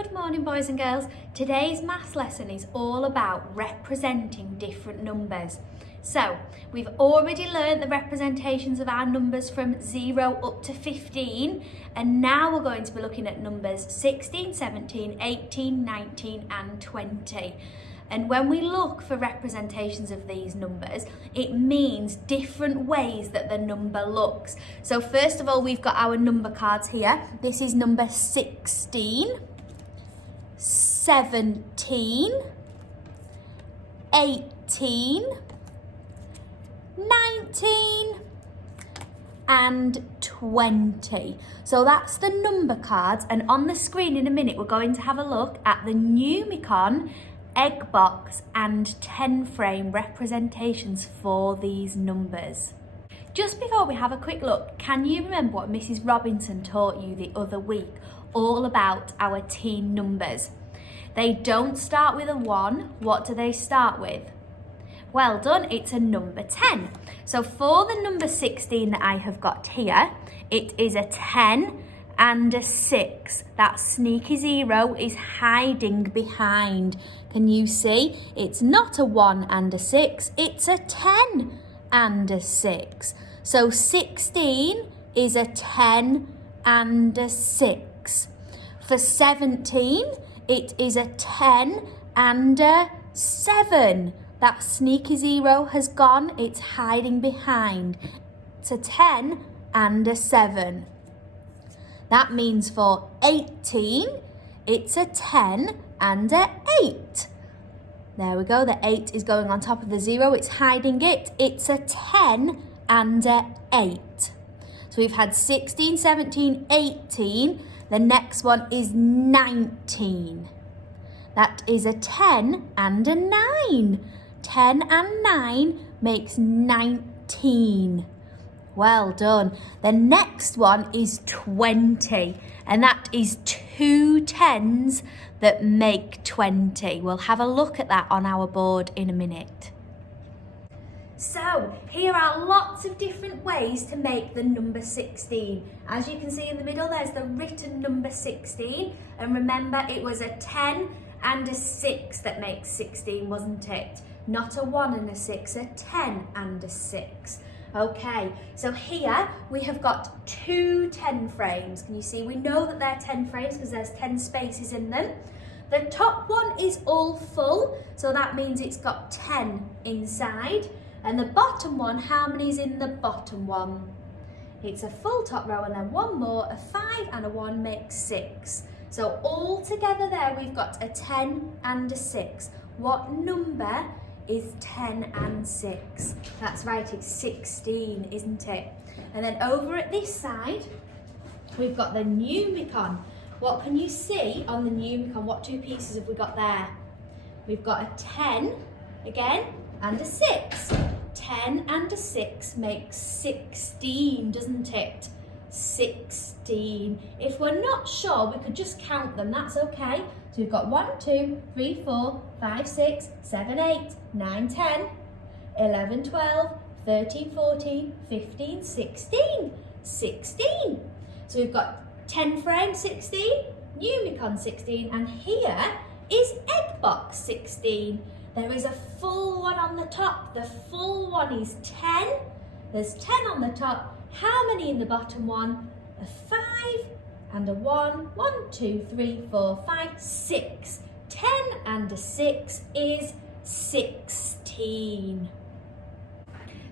Good morning, boys and girls. Today's maths lesson is all about representing different numbers. So, we've already learned the representations of our numbers from 0 up to 15, and now we're going to be looking at numbers 16, 17, 18, 19 and 20. And when we look for representations of these numbers, it means different ways that the number looks. So first of all, we've got our number cards here. This is number 16, 17, 18, 19 and 20. So that's the number cards, and on the screen in a minute we're going to have a look at the Numicon, egg box and 10 frame representations for these numbers. Just before we have a quick look, can you remember what Mrs. Robinson taught you the other week all about our teen numbers? They don't start with a 1. What do they start with? Well done, it's a number 10. So for the number 16 that I have got here, it is a 10 and a 6. That sneaky 0 is hiding behind. Can you see? It's not a 1 and a 6, it's a 10 and a 6. So 16 is a 10 and a 6. For 17, it is a 10 and a 7. That sneaky 0 has gone, it's hiding behind. It's a 10 and a 7. That means for 18, it's a 10 and a 8. There we go, the 8 is going on top of the 0, it's hiding it. It's a 10 and a 8. So we've had 16, 17, 18. The next one is 19. That is a 10 and a 9. 10 and 9 makes 19. Well done. The next one is 20, and that is 2 10s that make 20. We'll have a look at that on our board in a minute. So here are lots of different ways to make the number 16. As you can see in the middle, there's the written number 16, and remember it was a 10 and a 6 that makes 16, wasn't it? Not a 1 and a 6, a 10 and a 6. Okay, so here we have got 2 10 frames. Can you see? We know that they're 10 frames because there's 10 spaces in them. The top one is all full, so that means it's got 10 inside. And the bottom one, how many is in the bottom one? It's a full top row and then one more, a 5 and a 1 makes 6. So all together there we've got a 10 and a 6. What number is 10 and 6? That's right, it's 16, isn't it? And then over at this side, we've got the Numicon. What can you see on the Numicon? What 2 pieces have we got there? We've got a 10 again and a 6. 10 and a 6 makes 16, doesn't it? 16. If we're not sure, we could just count them, that's okay. So we've got 1, 2, 3, 4, 5, 6, 7, 8, 9, 10, 11, 12, 13, 14, 15, 16. 16. So we've got 10 frame 16, Numicon 16, and here is egg box 16. There is a full one on the top. The full one is 10. There's 10 on the top. How many in the bottom one? A 5 and a 1. 1, 2, 3, 4, 5, 6. 10 and a 6 is 16.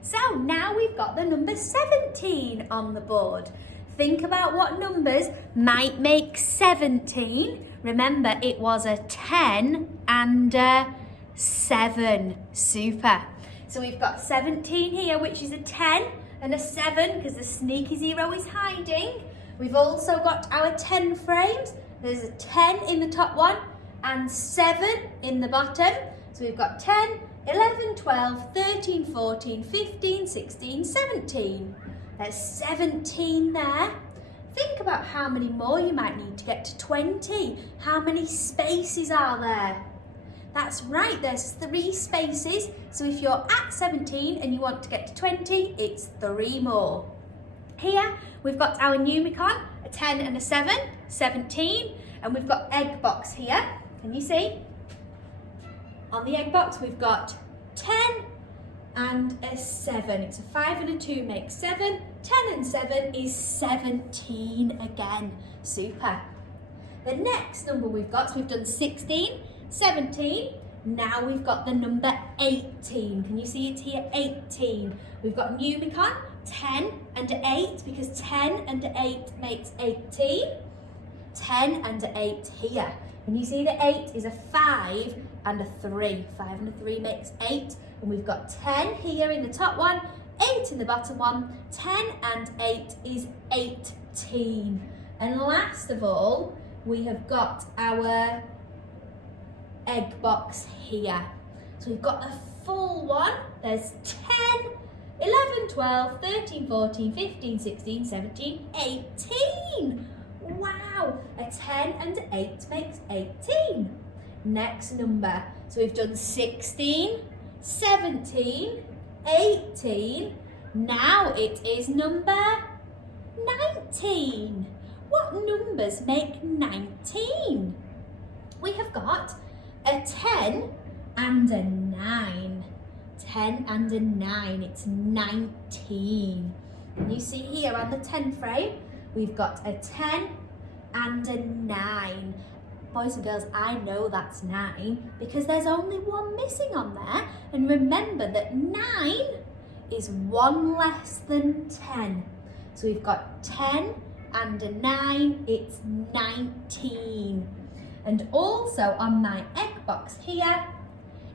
So now we've got the number 17 on the board. Think about what numbers might make 17. Remember, it was a 10 and a 7. Super. So we've got 17 here, which is a 10 and a 7 because the sneaky 0 is hiding. We've also got our 10 frames. There's a 10 in the top one and 7 in the bottom. So we've got 10, 11, 12, 13, 14, 15, 16, 17. There's 17 there. Think about how many more you might need to get to 20. How many spaces are there? That's right, there's 3 spaces. So if you're at 17 and you want to get to 20, it's 3 more. Here we've got our Numicon, a 10 and a 7, 17. And we've got egg box here. Can you see? On the egg box, we've got 10 and a 7. It's a 5 and a 2 makes 7. 10 and 7 is 17 again. Super. The next number we've got, so we've done 16, 17. Now we've got the number 18. Can you see it here? 18. We've got Numicon, 10 and 8, because 10 and 8 makes 18. 10 and 8 here. Can you see the 8 is a 5 and a 3. 5 and a 3 makes 8. And we've got 10 here in the top one, 8 in the bottom one. 10 and 8 is 18. And last of all, we have got our egg box here. So we've got a full one. There's 10, 11, 12, 13, 14, 15, 16, 17, 18. Wow, a 10 and 8 makes 18. Next number. So we've done 16, 17, 18. Now it is number 19. What numbers make 19? We have got a 10 and a 9. 10 and a 9, it's 19. And you see here on the 10 frame, we've got a 10 and a 9. Boys and girls, I know that's 9 because there's only one missing on there. And remember that 9 is 1 less than 10. So we've got 10 and a 9, it's 19. And also on my egg box here,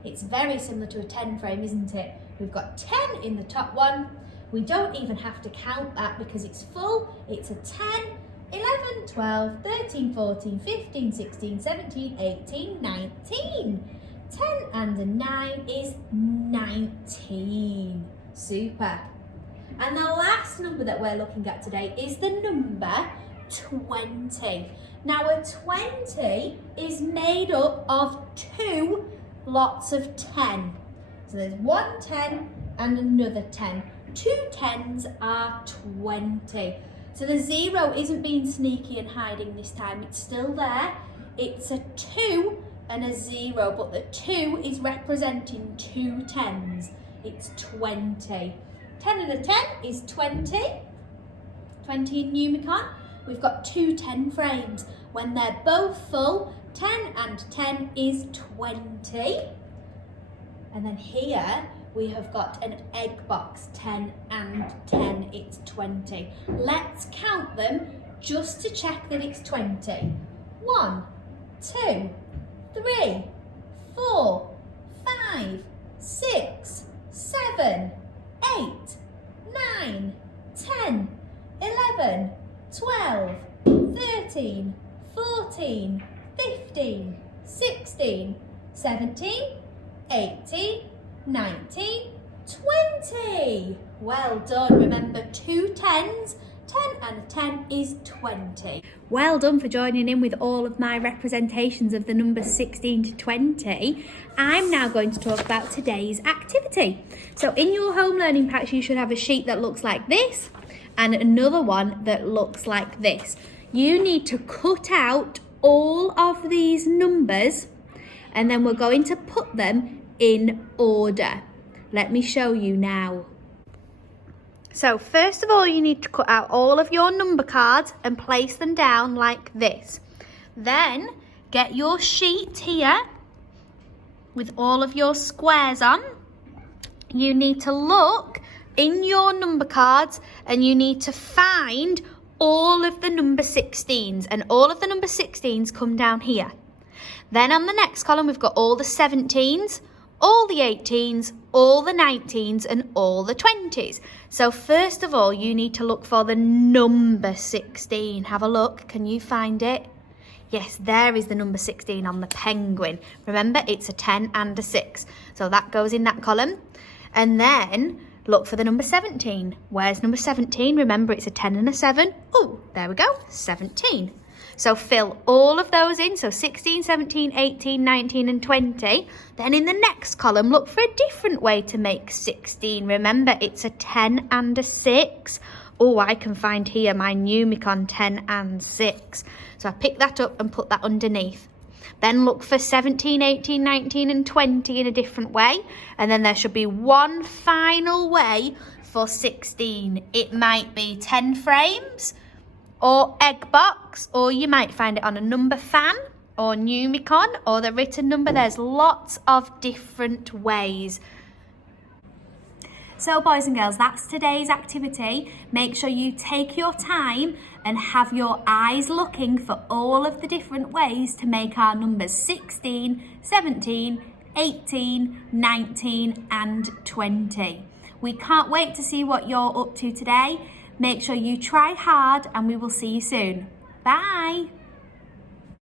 it's very similar to a 10 frame, isn't it? We've got 10 in the top one. We don't even have to count that because it's full. It's a 10, 11, 12, 13, 14, 15, 16, 17, 18, 19. 10 and a 9 is 19. Super. And the last number that we're looking at today is the number 20. Now a 20 is made up of 2 lots of 10. So there's 1 10 and another 10. 2 10s are 20. So the 0 isn't being sneaky and hiding this time. It's still there. It's a 2 and a 0, but the 2 is representing 2 10s. It's 20. 10 and a 10 is 20. 20 in Numicon. We've got 2 10 frames. When they're both full, 10 and 10 is 20. And then here we have got an egg box, 10 and 10, it's 20. Let's count them just to check that it's 20. 1, 2, 3, 4, 5, 6, 7, 8, 9, 10, 11, 12, 13, 14, 15, 16, 17, 18, 19, 20. Well done. Remember, 2 10s, 10 and a 10 is 20. Well done for joining in with all of my representations of the numbers 16 to 20. I'm now going to talk about today's activity. So in your home learning packs, you should have a sheet that looks like this and another one that looks like this. You need to cut out all of these numbers and then we're going to put them in order. Let me show you now. So first of all, you need to cut out all of your number cards and place them down like this. Then get your sheet here with all of your squares on. You need to look in your number cards and you need to find all of the number 16s, and all of the number 16s come down here. Then on the next column, we've got all the 17s, all the 18s, all the 19s and all the 20s. So first of all, you need to look for the number 16. Have a look. Can you find it? Yes, there is the number 16 on the penguin. Remember, it's a 10 and a 6. So that goes in that column. And then look for the number 17. Where's number 17? Remember, it's a 10 and a 7. Oh, there we go, 17. So fill all of those in, so 16, 17, 18, 19 and 20. Then in the next column, look for a different way to make 16. Remember, it's a 10 and a 6. oh, I can find here my Numicon 10 and 6. So I pick that up and put that underneath. Then look for 17, 18, 19 and 20 in a different way. And then there should be one final way for 16. It might be 10 frames or egg box, or you might find it on a number fan or Numicon or the written number. There's lots of different ways. So boys and girls, that's today's activity. Make sure you take your time and have your eyes looking for all of the different ways to make our numbers 16, 17, 18, 19 and 20. We can't wait to see what you're up to today. Make sure you try hard and we will see you soon. Bye.